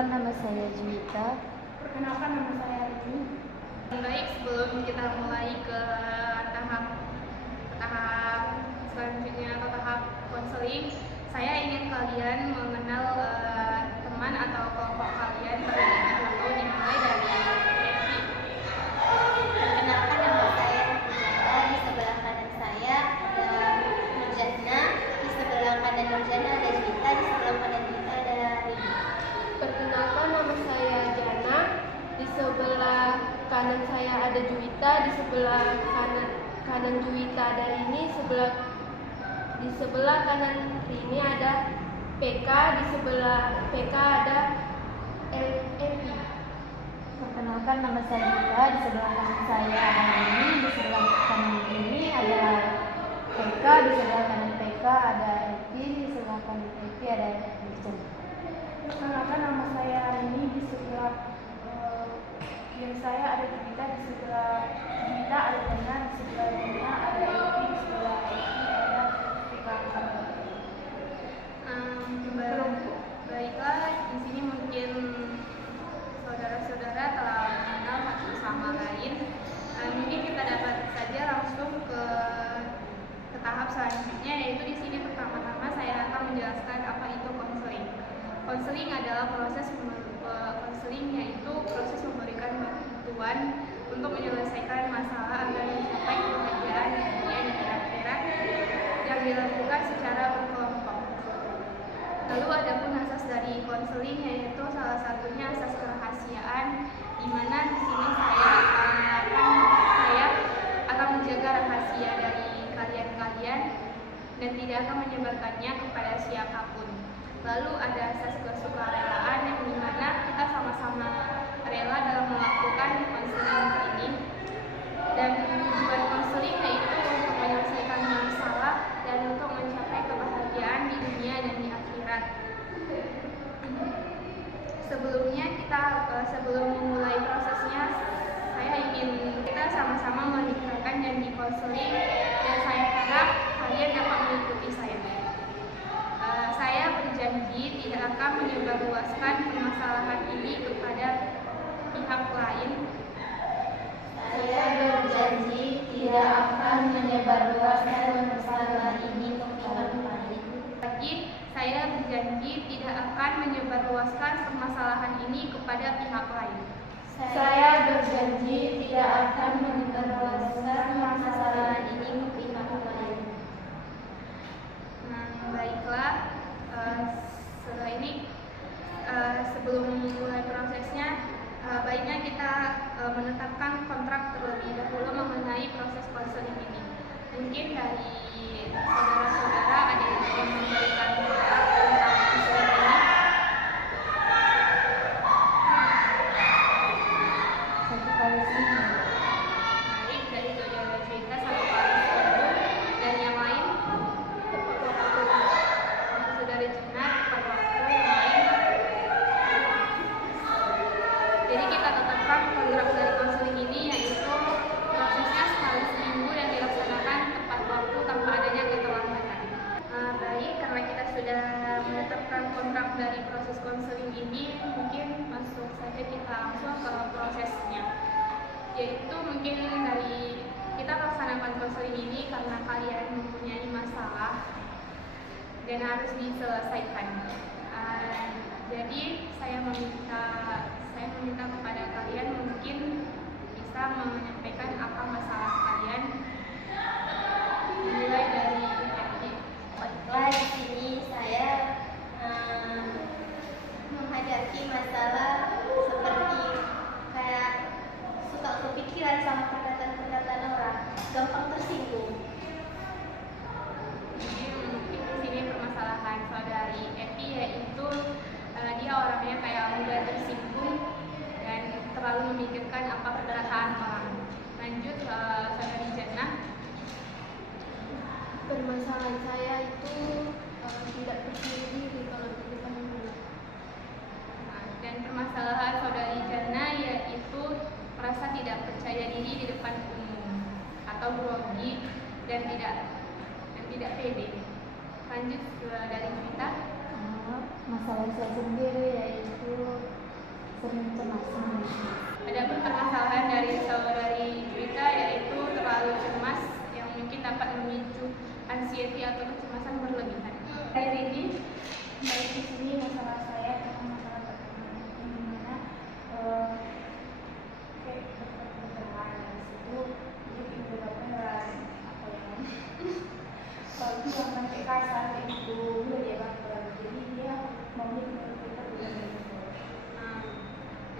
Perkenalkan, nama saya Juwita. Perkenalkan, nama saya Rini. Baik, sebelum kita mulai ke tahap selanjutnya atau tahap konseling, saya ingin kalian mengenal teman atau kelompok kalian terlebih dahulu, dimulai dari Evi. Perkenalkan, nama saya Nurjana. Di sebelah kanan saya ada Nurjana, di sebelah kanan Nurjana ada Juwita, di sebelah kanan Juwita ada Rini. Perkenalkan, nama saya Jana. Di sebelah kanan saya ada Juwita, di sebelah kanan Juwita ada Rini, di sebelah kanan Rini ada PK, di sebelah PK ada Evi. Perkenalkan, nama saya Juwita. Di sebelah kanan saya ada Rini, di sebelah kanan Rini ada PK, di sebelah kanan PK ada Evi, di sebelah kanan Evi ada Nurjan. Perkenalkan, nama saya Rini. Di sebelah kiri saya ada Juwita, di sebelah Juwita ada Jana, di sebelah Jana ada Evi, di sebelah Evi ada PK. Baiklah, di sini mungkin saudara-saudara telah mengenal satu sama lain. Mungkin kita dapat saja langsung ke tahap selanjutnya, yaitu di sini pertama-tama saya akan menjelaskan apa itu konseling. Konseling adalah proses memberikan bantuan untuk menyelesaikan masalah agar mencapai kebahagiaan dunia dan akhirat yang dilakukan secara berkelompok. Lalu adapun asas dari konseling, yaitu salah satunya asas kerahasiaan, di mana di sini saya akan menjaga rahasia dari kalian dan tidak akan menyebarkannya kepada siapapun. Lalu ada asas kesukarelaan, yang dimana kita sama-sama rela dalam melakukan konseling ini, dan tujuan konseling yaitu untuk menyelesaikan masalah dan untuk mencapai kebahagiaan di dunia dan di akhirat. Sebelum memulai prosesnya, saya ingin kita sama-sama meninggalkan janji konseling, dan saya harap kalian dapat mengikuti saya. Saya berjanji tidak akan menyebarluaskan permasalahan ini kepada pihak lain. Saya berjanji tidak akan menyebarluaskan masalah ini ke pihak lain. Lagi, saya berjanji tidak akan menyebarluaskan permasalahan ini kepada pihak lain. Saya berjanji tidak akan menyebarluaskan masalah ini ke pihak lain. Baiklah, setelah ini sebelum memulai prosesnya, baiknya kita menetapkan kontrak terlebih dahulu mengenai proses konseling ini. Mungkin dari saudara-saudara ada yang ingin memberikan kontrak tentang konseling ini? Satu kali sih. Baik, dari saudara Juwita satu kali seminggu, dan yang lain? Saudara Jana tepat waktu, yang lain? Jadi kita tetapkan kontrak dari konseling ini, yaitu prosesnya sekali seminggu dan dilaksanakan tepat waktu tanpa adanya keterlambatan. Baik, karena kita sudah menetapkan kontrak dari proses konseling ini, mungkin langsung saja kita langsung ke prosesnya. Yaitu mungkin dari kita laksanakan konseling ini karena kalian mempunyai masalah dan harus diselesaikan. Jadi saya meminta kepada kalian mungkin bisa menyampaikan apa masalah kalian, mulai dari Evi. Baiklah, di sini saya menghadapi masalah seperti kayak suka kepikiran sama perkataan-perkataan orang, gampang tersinggung. Jadi mungkin di sini permasalahan saudari Evi yaitu dia orangnya kayak mudah tersinggung dan terlalu memikirkan apa perkataan orang. Lanjut saudari Jana. Permasalahan saya itu tidak percaya diri kalau di depan umum. Dan permasalahan saudari Jana yaitu merasa tidak percaya diri di depan umum atau grogi dan tidak pede. Lanjut dari Juwita. Masalah saya sendiri yaitu sering cemas. Ada permasalahan dari saudari Juwita yaitu terlalu cemas yang mungkin dapat memicu anxiety atau kecemasan berlebihan. Akhir ini baik di sini masalah saya tentang masalah pertemanan ini dimana kayak berteman dari situ jadi beberapa apa yang kalau itu yang pakai kasar kayak gitu udah dia baper jadi dia maunya menurut kita bukan gitu.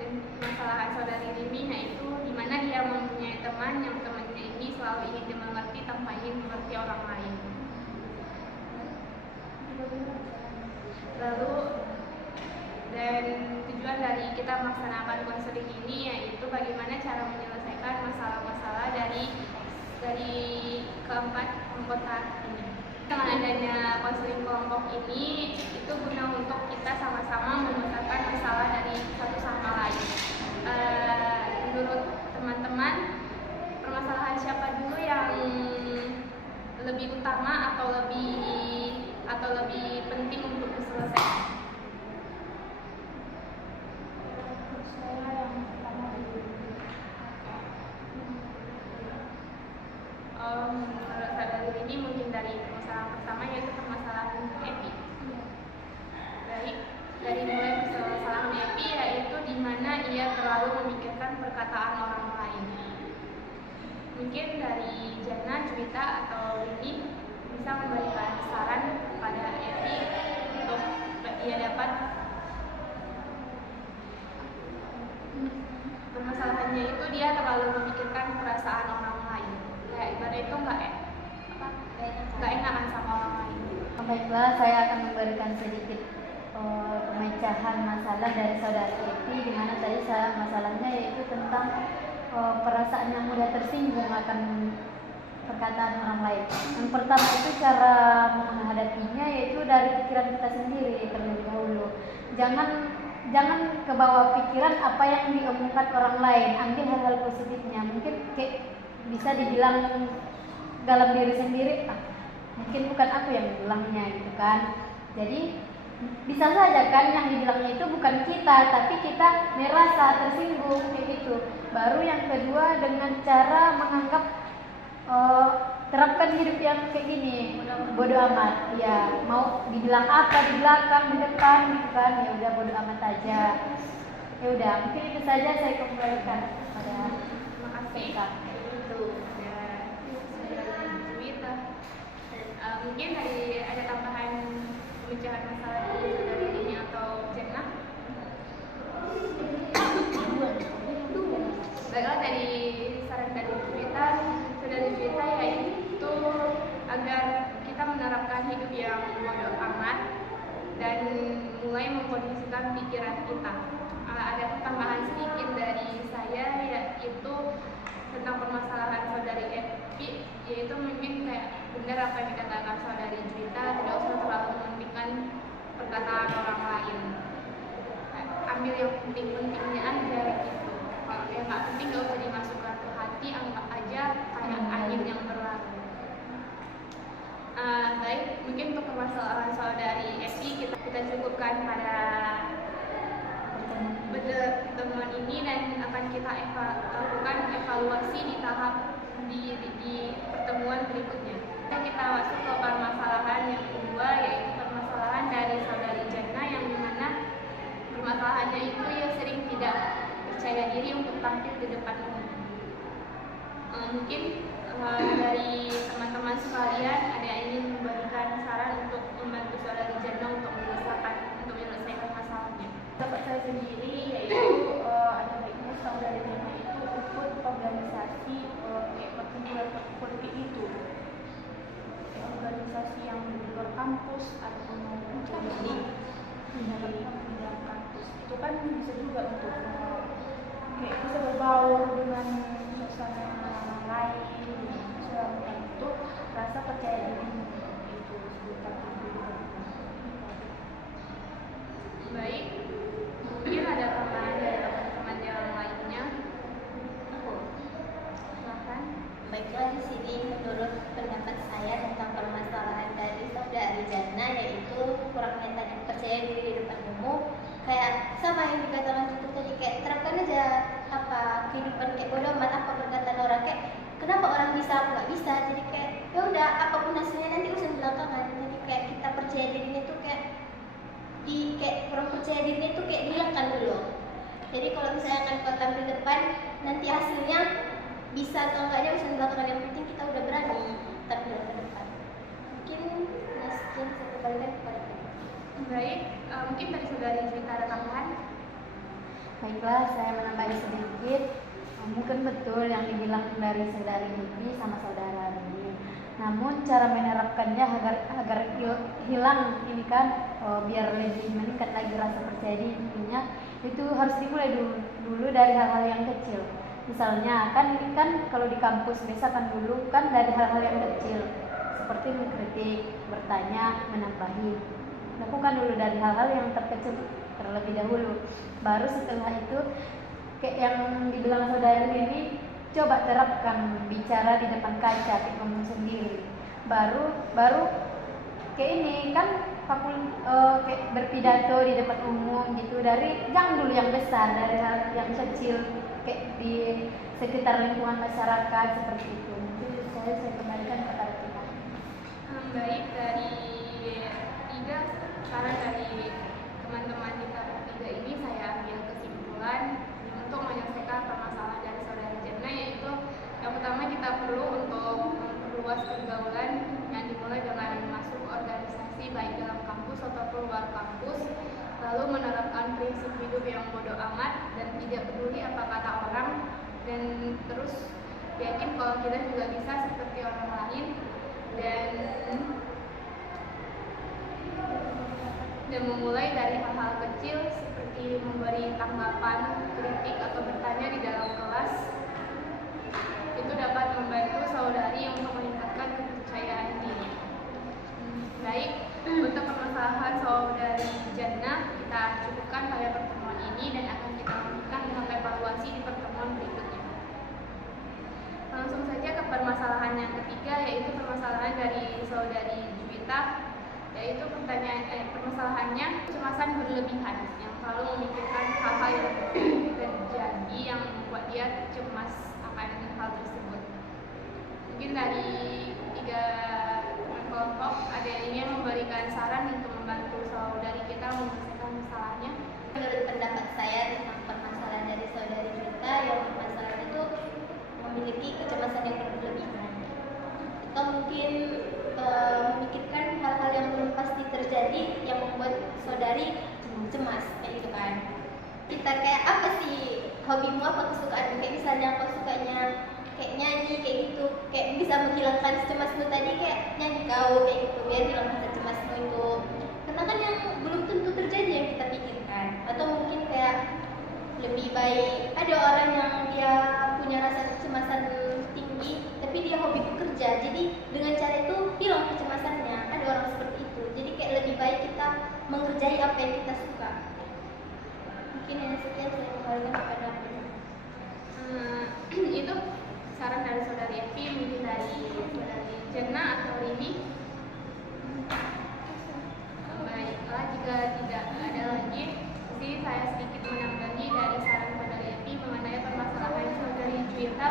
Dan permasalahan saudari Rimi yaitu di mana dia mempunyai teman yang temannya ini selalu ingin dimengerti tanpa ingin mengerti orang lain. Lalu dan tujuan dari kita melaksanakan konseling ini yaitu bagaimana cara menyelesaikan masalah-masalah dari keempat anggota ini. Dengan adanya konseling kelompok ini itu guna untuk kita sama-sama memecahkan masalah dari satu sama lain. Menurut teman-teman, permasalahan siapa dulu yang lebih utama atau lebih penting untuk diselesaikan? Saya yang pertama dulu Menurut saudari ini mungkin dari permasalahan pertama yaitu permasalahan epi. Baik, dari mulai permasalahan epi yaitu di mana ia terlalu memikirkan perkataan orang lain. Mungkin dari Jana, Juwita atau Rini bisa memberikan saran kepada Epi untuk ia dapat permasalahannya itu dia terlalu memikirkan perasaan orang lain. Ya ibarat itu nggak enakan sama orang lain. Baiklah, saya akan memberikan sedikit pemecahan masalah dari saudari Epi, di mana tadi masalahnya yaitu tentang perasaan yang mudah tersinggung akan perkataan orang lain. Yang pertama itu cara menghadapinya yaitu dari pikiran kita sendiri terlebih dahulu. Jangan kebawa pikiran apa yang diomongkan orang lain, ambil hal-hal positifnya. Mungkin kayak bisa dibilang dalam diri sendiri, mungkin bukan aku yang bilangnya gitu kan. Jadi bisa saja kan yang dibilangnya itu bukan kita, tapi kita merasa tersinggung kayak gitu. Baru yang kedua dengan cara menganggap terapkan hidup yang kayak gini, bodo amat. Ya mau dibilang apa di belakang, di depan gitu kan, ya udah bodo amat aja. Ya udah, mungkin itu saja saya kembalikan pada Makasih. Itu dari Juwita. Mungkin ada tambahan pemecahan masalah dari ini atau Jannah? Baiklah, dari saran dari Juwita yaitu agar kita menerapkan hidup yang bodo amat dan mulai mengkondisikan pikiran kita. Ada tambahan sedikit dari saya yaitu tentang permasalahan saudari Epi, yaitu mungkin kayak benar apa yang dikatakan saudari Juwita, tidak usah terlalu mementingkan perkataan orang lain. Ambil yang penting-pentingnya aja gitu. Kalau yang nggak penting nggak usah dimasukkan ke hati, anggap aja kayak angin yang berlalu. Baik, mungkin untuk permasalahan saudari Epi kita cukupkan pada pertemuan ini dan akan kita lakukan evaluasi di tahap di pertemuan berikutnya. Kita masuk ke permasalahan yang kedua yaitu permasalahan dari saudari Jana yang dimana permasalahannya itu ia sering tidak percaya diri untuk tampil di depan umum. Mungkin dari teman-teman sekalian ada yang ingin memberikan saran untuk membantu saudari Jana untuk menyelesaikan masalahnya. Dapat saya sendiri yaitu ada baiknya saudari Jana itu ikut organisasi kayak perkumpulan politik itu, kayak organisasi yang di luar kampus ataupun di dalam kampus itu kan bisa juga untuk kayak bisa berbaur dengan suasana lain, bisa untuk rasa percaya diri itu sebutan Baik, mungkin ada tambahan dari teman-teman yang lainnya. Silakan. Baiklah, di sini menurut pendapat saya tentang permasalahan dari saudari Jana, yaitu kurangnya tadi percaya diri di depan umum. Kayak sama yang dikatakan itu tadi, kayak terapkan aja apa kehidupan kayak bodoh amat apa perkataan orang, kayak kenapa orang bisa aku nggak bisa. Jadi kayak ya udah, apapun hasilnya nanti urusan belakangan. Jadi kayak kita percaya dirinya tuh kayak orang percaya dirinya tuh kayak dihilangkan dulu. Jadi kalau misalnya akan kau tampil depan, nanti hasilnya bisa atau enggaknya urusan belakangan, yang penting kita udah berani tampil ke depan. Mungkin sekian, saya kembalikan kepada Ibu. Baik, mungkin dari saudari Juwita ada tambahan? Baiklah, saya menambahi sedikit. Mungkin betul yang dibilang dari saudari Vivi sama saudara Rini. Namun cara menerapkannya agar hilang ini kan, biar lebih meningkat lagi rasa percaya dirinya, itu harus dimulai dulu dari hal-hal yang kecil. Misalnya kan ini kan kalau di kampus biasa kan dulu kan dari hal-hal yang kecil seperti mengkritik, bertanya, menambahi. Lakukan dulu dari hal-hal yang terkecil terlebih dahulu. Baru setelah itu kayak yang dibilang saudari ini, coba terapkan bicara di depan kaca, kayak ngomong sendiri. Baru kayak ini kan kayak berpidato di depan umum gitu. Jangan dulu yang besar, dari hal yang kecil kayak di sekitar lingkungan masyarakat seperti itu. Mungkin saya kembalikan kepada kita. Baik, dari tiga saran dari teman-teman di tahap 3 ini saya ambil kesimpulan untuk menyelesaikan permasalahan dari saudara Jana, yaitu yang pertama kita perlu untuk memperluas pergaulan yang dimulai dengan masuk organisasi baik dalam kampus ataupun luar kampus, lalu menerapkan prinsip hidup yang bodoh amat dan tidak peduli apa kata orang, dan terus yakin kalau kita juga bisa seperti orang lain, dan memulai dari hal-hal kecil seperti memberi tanggapan, kritik atau bertanya di dalam kelas. Itu dapat membantu saudari untuk meningkatkan kepercayaan diri. Baik, untuk permasalahan saudari Jana kita cukupkan pada pertemuan ini dan akan kita lanjutkan dengan evaluasi di pertemuan berikutnya. Langsung saja ke permasalahan yang ketiga, yaitu permasalahan dari saudari Juwita, yaitu permasalahannya kecemasan berlebihan yang selalu memikirkan hal-hal yang terjadi yang membuat dia cemas akan hal tersebut. Mungkin dari tiga kelompok ada yang ingin memberikan saran untuk membantu saudari kita menyelesaikan masalahnya. Menurut pendapat saya tentang permasalahan dari saudari kita, yang permasalahan itu memiliki kecemasan yang berlebihan, atau mungkin memikirkan hal-hal yang belum pasti terjadi yang membuat saudari cemas, kayak gitu kan. Kita kayak apa sih hobimu, apa kesukaanmu, kayak misalnya kau sukanya kayak nyanyi kayak gitu, kayak bisa menghilangkan cemasmu tadi, kayak nyanyi kau kayak gitu biar hilang rasa cemasmu itu, karena kan yang belum tentu terjadi yang kita pikirkan. Atau mungkin kayak lebih baik ada orang yang dia punya rasa kecemasan tinggi tapi dia hobi bekerja, jadi dengan cara itu hilang kecemasannya. Ada orang seperti itu, jadi kayak lebih baik kita mengerjai apa yang kita suka. Mungkin yang sekian saya kembalikan kepada Itu saran dari saudari Evi. Mungkin dari saudari Jana atau Rini. Baiklah, jika tidak ada lagi, jadi saya sedikit menambahi dari saran saudari Evi mengenai permasalahan saudari Juwita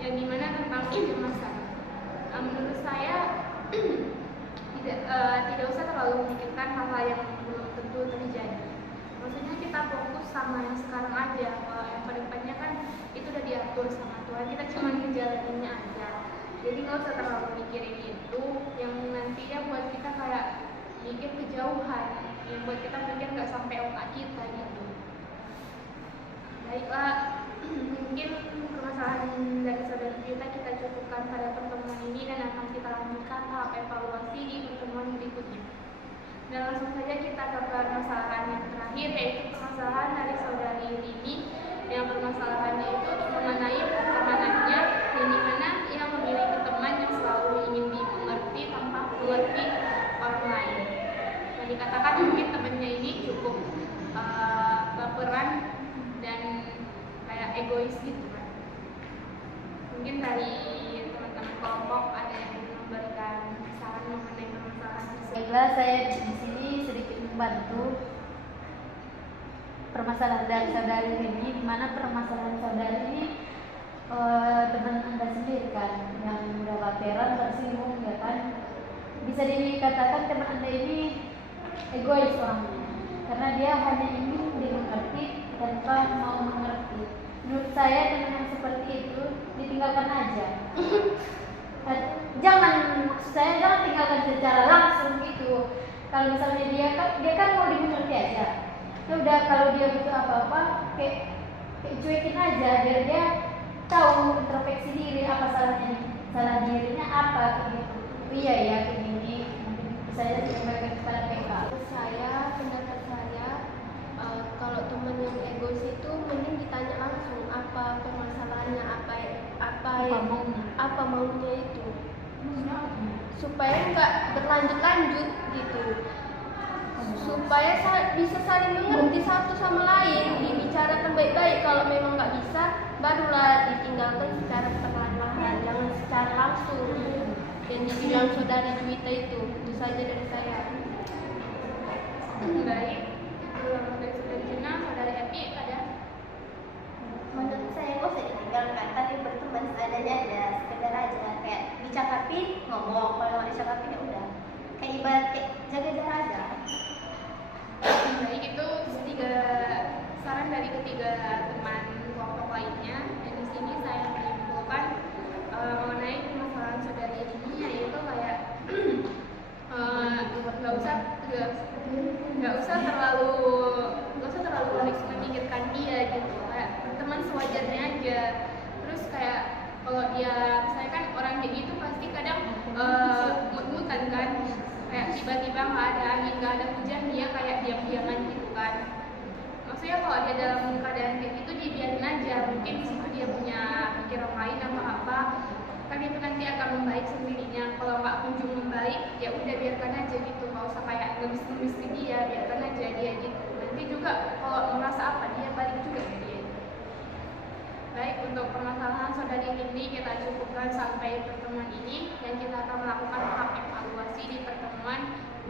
yang dimana tentang kecemasan. Menurut saya tidak usah terlalu memikirkan hal-hal yang belum tentu terjadi. Maksudnya kita fokus sama yang sekarang aja. Kalau yang kedepannya kan itu udah diatur sama Tuhan, kita cuma ngejalaninnya aja. Jadi nggak usah terlalu mikirin itu yang nantinya buat kita kayak mikir kejauhan, yang buat kita mikir nggak sampai otak kita gitu. Baiklah, mungkin permasalahan dari saudara kita cukupkan pada pertemuan ini dan akan kita lanjutkan tahap evaluasi di pertemuan berikutnya. Dan langsung saja kita ke permasalahan yang terakhir, yaitu permasalahan dari saudari Rini, yang permasalahannya itu mengenai pertemanannya, dan dimana ia memiliki teman yang selalu ingin dimengerti tanpa mengerti orang lain. Dan dikatakan mungkin temannya ini cukup baperan dan kayak egois gitu kan. Mungkin dari teman baiklah, saya di sini sedikit membantu permasalahan dari saudari ini, di mana permasalahan saudari ini teman Anda sendiri kan yang udah baperan tersinggung ya kan, bisa dikatakan teman Anda ini egois orangnya karena dia hanya ingin dimengerti tanpa mau mengerti. Menurut saya teman yang seperti itu ditinggalkan aja. Jangan tinggalkan secara langsung gitu. Kalau misalnya dia kan mau dimengerti aja. Ya udah, kalau dia butuh apa-apa kayak cuekin aja biar dia tahu introspeksi diri apa salah dirinya apa kayak gitu. Iya ya kayak gini. Mungkin bisa aja disampaikan kepada PK. Pendapat saya, kalau teman yang egois itu mending ditanya langsung apa permasalahannya, apa maunya itu, supaya nggak berlanjut-lanjut gitu, supaya bisa saling mengerti satu sama lain, dibicarakan baik-baik. Kalau memang nggak bisa, barulah ditinggalkan secara perlahan-lahan, jangan secara langsung. Dan dibilang saudari Juwita itu saja dari saya. Baik, dari saudari Juna, saudari Happy ada? Menurut saya nggak usah ditinggalkan, tapi berteman seadanya aja, sekedar aja kayak dicakapin ngomong, kalau nggak dicakapin ya udah kayak ibarat kayak jaga jarak aja. Baik, itu saran dari ketiga teman kelompok lainnya. Dan di sini saya menyimpulkan mengenai permasalahan saudari ini, yaitu kayak nggak usah terlalu memikirkan dia gitu, kayak teman sewajarnya aja. Terus kayak kalau dia, saya kan orang kayak gitu pasti kadang mut-mutan kan, kayak tiba-tiba nggak ada angin, nggak ada hujan, dia kayak diam-diaman gitu kan. Maksudnya kalau dia dalam keadaan kayak gitu, dibiarin aja, mungkin di situ dia punya pikiran lain atau apa, kan itu nanti akan membaik sendirinya. Kalau nggak kunjung membaik, ya udah biarkan aja gitu, nggak usah kayak ngemis-ngemis ke dia, biarkan aja dia gitu. Nanti juga kalau merasa apa, dia balik juga ke dia. Baik, untuk permasalahan saudari ini kita cukupkan sampai pertemuan ini, dan kita akan melakukan tahap evaluasi di pertemuan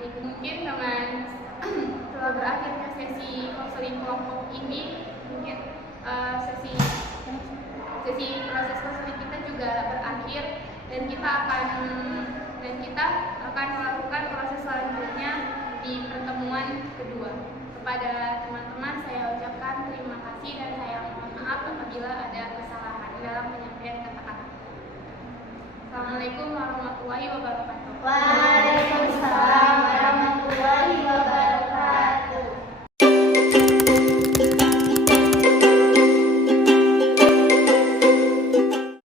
berikut. Mungkin dengan setelah berakhirnya sesi konseling kelompok ini, mungkin sesi proses konseling kita juga berakhir, dan kita akan melakukan proses selanjutnya di pertemuan kedua. Kepada teman-teman saya ucapkan terima kasih dan saya mohon maaf apabila ada kesalahan dalam penyampaian kata-kata. Assalamualaikum warahmatullahi wabarakatuh.